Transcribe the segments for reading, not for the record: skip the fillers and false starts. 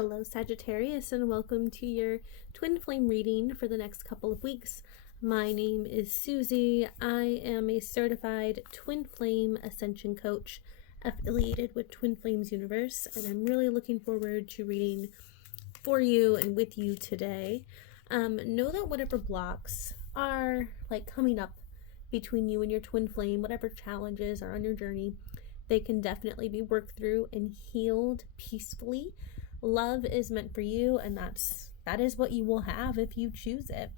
Hello Sagittarius, and welcome to your twin flame reading for the next couple of weeks. My name is Susie. I am a certified twin flame ascension coach affiliated with Twin Flames Universe, and I'm really looking forward to reading for you and with you today. Know that whatever blocks are coming up between you and your twin flame, whatever challenges are on your journey, they can definitely be worked through and healed peacefully. Love is meant for you, and that is what you will have if you choose it.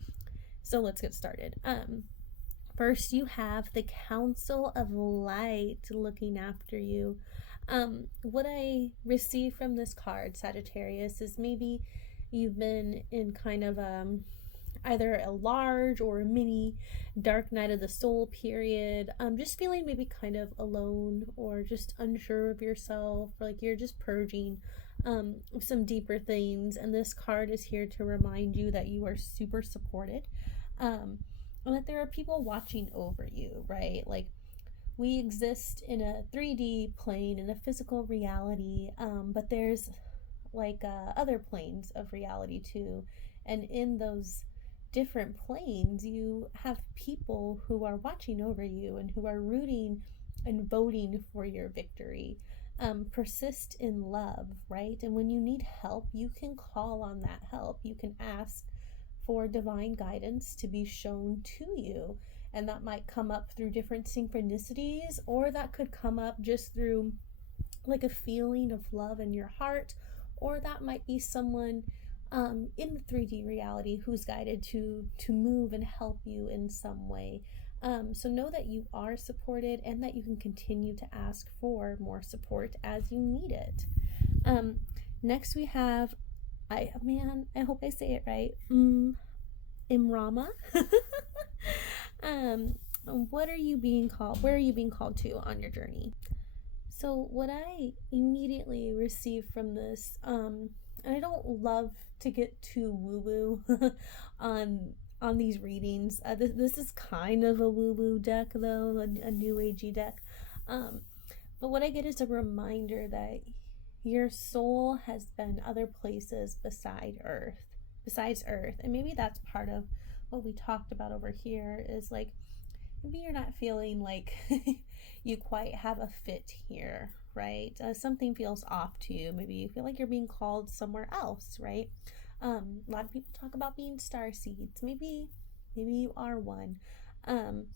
So let's get started. First, you have the Council of Light looking after you. What I receive from this card, Sagittarius, is maybe you've been in kind of either a large or a mini dark night of the soul period, just feeling maybe kind of alone or just unsure of yourself, or like you're just purging some deeper things, and this card is here to remind you that you are super supported, and that there are people watching over you, right? Like, we exist in a 3D plane, in a physical reality, but there's other planes of reality too, and in those different planes you have people who are watching over you and who are rooting and voting for your victory. Persist in love, right? And when you need help, you can call on that help. You can ask for divine guidance to be shown to you, and that might come up through different synchronicities, or that could come up just through like a feeling of love in your heart, or that might be someone in the 3D reality who's guided to move and help you in some way. So know that you are supported, and that you can continue to ask for more support as you need it. Next we have, I hope I say it right, Imrama. What are you being called? Where are you being called to on your journey? So what I immediately received from this, and I don't love to get too woo-woo on these readings. This is kind of a woo-woo deck, though, a new agey deck. But what I get is a reminder that your soul has been other places besides Earth. And maybe that's part of what we talked about over here, is like, maybe you're not feeling like you quite have a fit here, right? Something feels off to you. Maybe you feel like you're being called somewhere else, right? A lot of people talk about being starseeds. Maybe you are one. And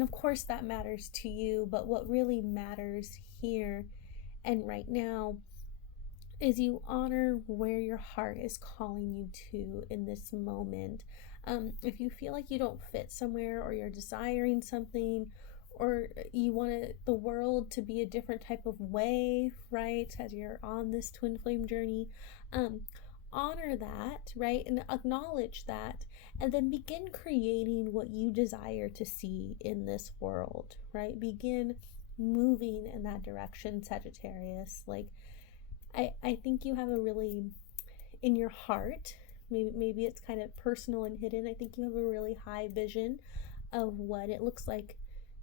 of course that matters to you, but what really matters here and right now is you honor where your heart is calling you to in this moment. If you feel like you don't fit somewhere, or you're desiring something, or you want the world to be a different type of way, right, as you're on this twin flame journey, honor that, right, and acknowledge that, and then begin creating what you desire to see in this world, right? Begin moving in that direction, Sagittarius. Like, I think you have a really, in your heart, maybe it's kind of personal and hidden, I think you have a really high vision of what it looks like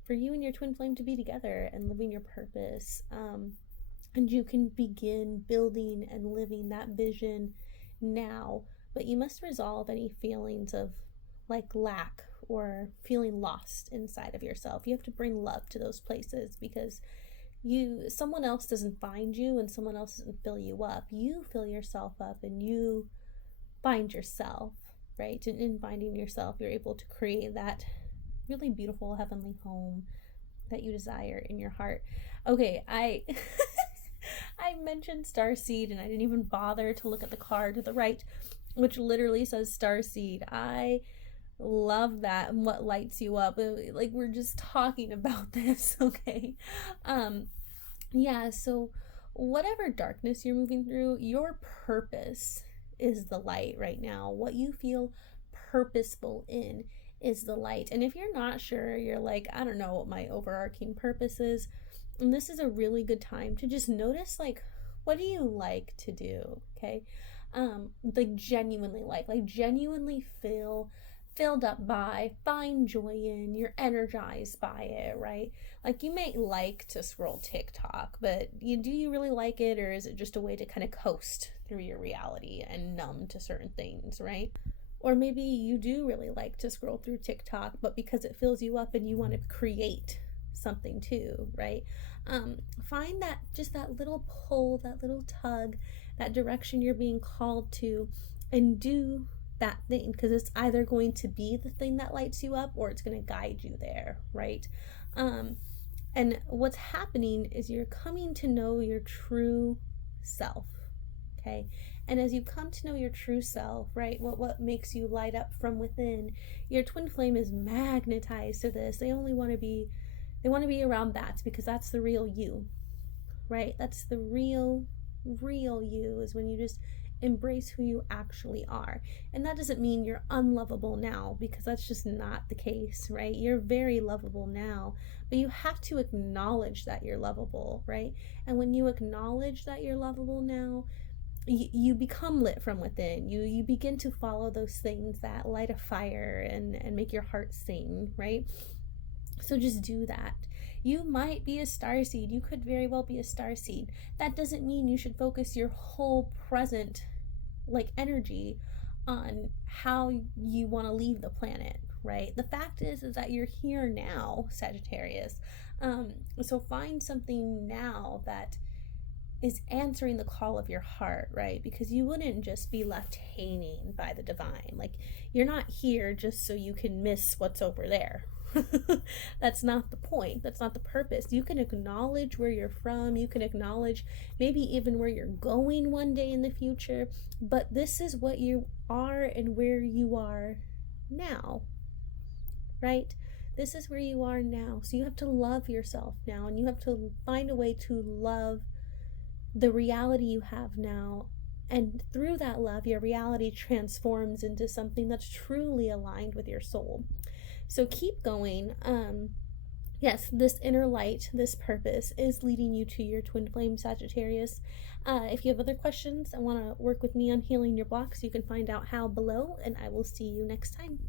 for you and your twin flame to be together and living your purpose. And you can begin building and living that vision now, but you must resolve any feelings of lack or feeling lost inside of yourself. You have to bring love to those places, because someone else doesn't find you, and someone else doesn't fill you up. You fill yourself up, and you find yourself, right? And in finding yourself, you're able to create that really beautiful heavenly home that you desire in your heart. Okay, I mentioned Starseed, and I didn't even bother to look at the card to the right, which literally says Starseed. I love that, and what lights you up. Like, we're just talking about this, okay? Yeah, so whatever darkness you're moving through, your purpose is the light right now. What you feel purposeful in is the light. And if you're not sure, you're like, I don't know what my overarching purpose is, and this is a really good time to just notice, like, what do you like to do? Okay, genuinely feel filled up by, find joy in, you're energized by it, right? Like, you may like to scroll TikTok, but do you really like it, or is it just a way to kind of coast through your reality and numb to certain things, right? Or maybe you do really like to scroll through TikTok, but because it fills you up and you want to create something too, right? Find that, just that little pull, that little tug, that direction you're being called to, and do that thing, because it's either going to be the thing that lights you up or it's going to guide you there, right? And what's happening is you're coming to know your true self, okay? And as you come to know your true self, right, what makes you light up from within, your twin flame is magnetized to this. They want to be around that, because that's the real you, right? That's the real you, is when you just embrace who you actually are. And that doesn't mean you're unlovable now, because that's just not the case, right? You're very lovable now, but you have to acknowledge that you're lovable, right? And when you acknowledge that you're lovable now, you become lit from within. You begin to follow those things that light a fire and make your heart sing, right? So just do that. You might be a starseed. You could very well be a starseed. That doesn't mean you should focus your whole present energy on how you want to leave the planet, right? The fact is that you're here now, Sagittarius. So find something now that is answering the call of your heart, right? Because you wouldn't just be left hanging by the divine. Like, you're not here just so you can miss what's over there. That's not the point. That's not the purpose. You can acknowledge where you're from. You can acknowledge maybe even where you're going one day in the future. But this is what you are and where you are now, right? This is where you are now. So you have to love yourself now, and you have to find a way to love the reality you have now. And through that love, your reality transforms into something that's truly aligned with your soul. So keep going. Yes, this inner light, this purpose is leading you to your twin flame, Sagittarius. If you have other questions and want to work with me on healing your blocks, you can find out how below, and I will see you next time.